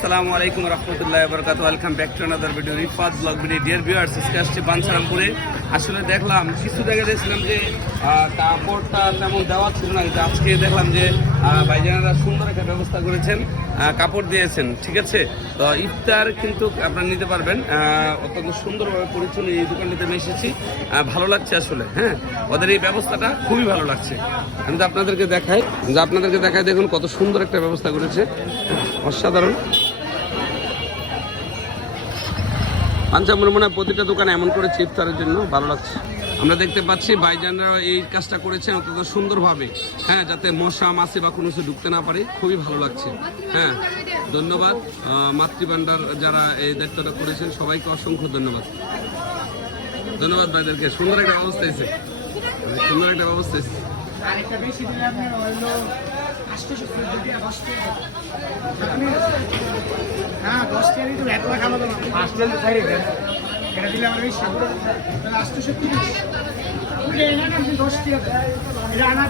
আসসালামু আলাইকুম রহমতুল্লাহি ওয়া বারাকাতুহু। Welcome back to another video, Rifat blog video. Dear viewers, আজকে আসছি বাঞ্ছারামপুরে। আসলে দেখলাম কিছু জায়গায় দেখছিলাম যে কাপড়টা তেমন দেওয়া ছিল না, কিন্তু আজকে দেখলাম যে ভাইজানেরা সুন্দর একটা ব্যবস্থা করেছেন, কাপড় দিয়েছেন। ঠিক আছে, তো ইফতার কিন্তু আপনারা নিতে পারবেন। অত্যন্ত সুন্দরভাবে পরিচ্ছন্ন এই দোকানটিতে আমি এসেছি, ভালো লাগছে আসলে। হ্যাঁ, ওদের এই ব্যবস্থাটা খুবই ভালো লাগছে। আমি তো আপনাদেরকে দেখাই, দেখুন কত সুন্দর একটা ব্যবস্থা করেছে, অসাধারণ। পাঞ্জাবের মনে হয় প্রতিটা দোকানে এমন করে ইফতারের জন্য ভালো লাগছে। আমরা দেখতে পাচ্ছি ভাইজানরা এই কাজটা করেছেন অত্যন্ত সুন্দরভাবে, হ্যাঁ, যাতে মশা মাছি বা কোনো কিছু ঢুকতে না পারে। খুবই ভালো লাগছে। হ্যাঁ, ধন্যবাদ মাতৃভান্ডার যারা এই দায়িত্বটা করেছেন, সবাইকে অসংখ্য ধন্যবাদ। ধন্যবাদ ভাইদেরকে, সুন্দর একটা ব্যবস্থা এসেছে, আরেকটা বেশি দিলে আপনি হলো 800 হ্যাঁ 10 টাকারই তো এত খাওয়া দাওয়া 8 টাকা খাইরে এটা দিলে আমার বেশি 830 এটা না 10 টাকা এটা আনা